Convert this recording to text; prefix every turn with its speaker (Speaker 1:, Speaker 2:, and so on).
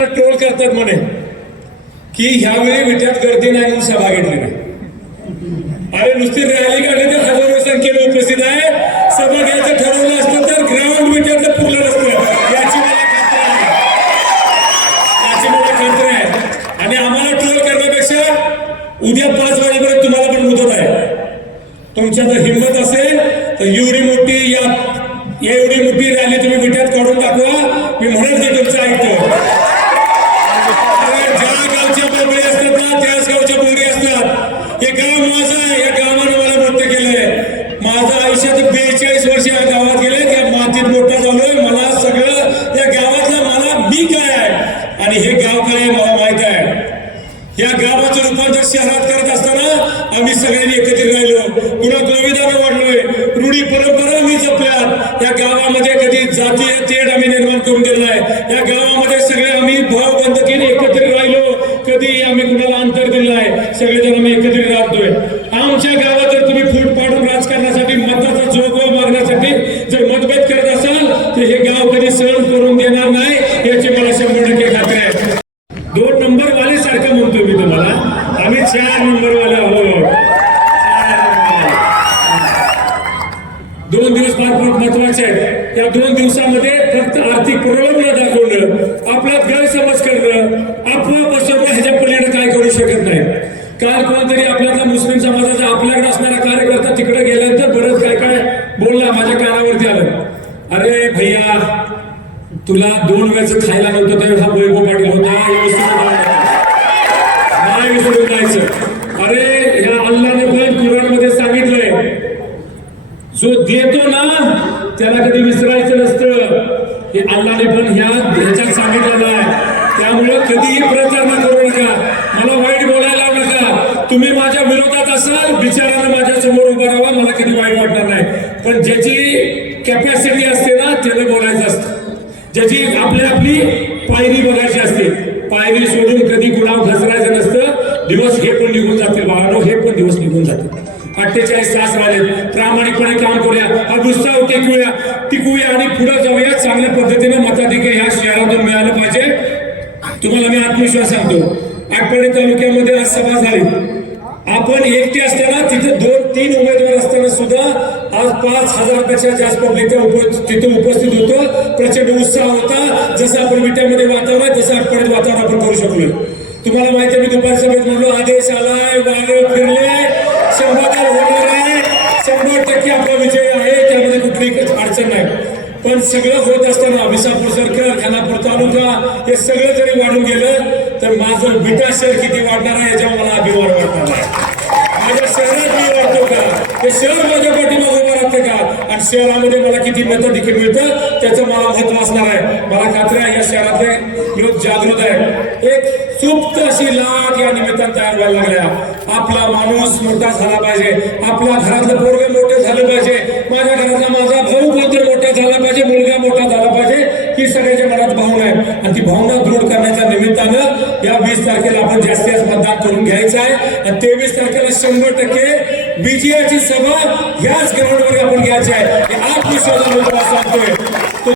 Speaker 1: Troll करतात म्हणे की ह्यावेळी विट्यात गर्दी नाही म्हणून सभा घेतली नाही. अरे नुसती रॅली काढली तर हजारो संख्येने उपस्थित आहे. सभा घ्यायचं ठरवलं असतं तर ग्राउंड विट्यातलं पुरलं नसतं. याची मला खात्री आहे. याची मला खात्री आहे. आणि आम्हाला ट्रोल करण्यापेक्षा उद्या पाच वाजेपर्यंत तुम्हाला पण मुदत आहे. तुमच्या जर हिंमत असेल तर एवढी मोठी या एवढी मोठी रॅली तुम्ही विट्यात काढून टाकवा मी म्हणत नाही तुमचं ऐकतो अरे ज्या गावच्या बोबडे असतात ना त्याच गावच्या बोबडे असतात हे गाव माझं आहे या गावाने मला मोठं केलंय माझं आयुष्यात बेचाळीस वर्ष या गावात गेले त्या मातीत मोठा झालोय मला सगळं या गावातलं मला मी काय आहे? आणि हे गाव काय आहे मला माहीत आहे. या गावाचं रूपांतर शहरात करत असताना आम्ही सगळ्यांनी एकत्रित राहिलो. पुन्हा गोविंदाने वाढलोय. रूढी परंपरा आम्ही जपल्यात. या गावामध्ये कधी जातीय तेढ आम्ही निर्माण करून दिलं नाही. या गावामध्ये सगळे आम्ही भाव बंधकीने एकत्रित राहिलो. कधी आम्ही कुणाला अंतर दिलं नाही. सगळेजण आम्ही एकत्रित राहतोय. आमच्या गावात जर तुम्ही फूट पाडून राजकारणासाठी मताचा जोगवा मागण्यासाठी जर मतभेद करत असाल तर हे गाव कधी सहन करून देणार नाही याची मला शंभर टक्के खात्री आहे दोन नंबर वाले सारखं म्हणतो मी तुम्हाला. आम्ही चार नंबरवाले आहोत. दोन दिवस फार खूप महत्त्वाचे आहेत. या दोन दिवसामध्ये फक्त आर्थिक प्रलोभन दाखवणं आपला गैरसमज करणं अफवा बसवणं ह्याच्या पलीकडे काय करू शकत नाही. काल कोणतरी आपल्याला मुस्लिम समाजाचा आपल्याकडे असणारा कार्यकर्ता तिकडे गेल्यानंतर बरंच काय काय बोलला माझ्या कानावरती आलं. अरे भैया तुला दोन वेळचं खायला नव्हतं तेव्हा हा वैभव पाटील होता हे विसरून जाऊ नका. बोलायचं अरे ह्या अल्लाने पण कुराणमध्ये सांगितलंय. जो देतो ना त्याला कधी विसरायचं नसतं. हे अल्लाने पण ह्या ह्याच्यात सांगितलेलं आहे. त्यामुळे कधीही प्रचारणा करू नका. मला वाईट बोलायला नका. तुम्ही माझ्या विरोधात असाल बिचारानं माझ्यासमोर उभा राहा मला कधी वाईट वाटणार नाही. पण ज्याची कॅपॅसिटी असते ना त्याला बोलायचं असतं. ज्याची आपली आपली पायरी बघायची असते पायरी सोडून कधी गुलाब घसरायचं नसतं दिवस हे पण निघून जातील बाळानो हे पण दिवस निघून जातील. अठ्ठेचाळीस तास राहिले प्रामाणिकपणे काम करूया हा उत्साह टिकूया टिकूया आणि पुढे जाऊया. चांगल्या पद्धतीने मताधिक्य ह्या शहरातून मिळालं पाहिजे. तुम्हाला मी आत्मविश्वास सांगतो आटपाडी तालुक्यामध्ये आज सभा झाली. आपण एकटे असताना तिथे दोन तीन उमेदवार असताना सुद्धा आज पाच हजारपेक्षा जास्त पब्लिक तिथे उपस्थित होतो. प्रचंड उत्साह होता. जसं आपण विट्यामध्ये वातावरण जसं तसं वातावरण आपण करू शकलो तुम्हाला माहिती आहे मी दुपारी सभेत म्हणलो आदेश आलाय वारे फिरले शंभर होणार आहे शंभर टक्के आपला विजय आहे त्यामध्ये कुठली अडचण नाही. पण सगळं होत असताना विसापूर सरकार खानापूर तालुका हे सगळं जरी वाढून गेलं तर माझं विटा शेअर किती वाढणार आहे याच्यावर मला अभिमान वाटणार आहे माझ्या शहरात मी वाढतो का हे शहर माझ्या पाठीमागे उभं राहते का आणि शहरामध्ये मला किती मतं देखील मिळतं त्याचं मला महत्त्व असणार आहे. मला खात्री आहे या शहरातले लोक जागृत आहे एक सुप्त अशी लाट या निमित्तानं तयार व्हायला लागल्या. आपला माणूस मोठा झाला पाहिजे. आपल्या घरातलं पोरग मोठं झालं पाहिजे. माझ्या घरातला माझा भाऊ कोणतरी मोठा झाला पाहिजे मुलगा मोठा झाला पाहिजे ही सगळ्याच्या मनात भावना आहे. आणि ती भावना दृढ करण्याच्या निमित्तानं या वीस तारखेला आपण जास्तीत जास्त मतदान करून घ्यायचं आहे. आणि तेवीस तारखेला शंभर टक्के विजयाची सभा याच ग्राउंडवर आपण घ्यायची आहे. हे सांगतोय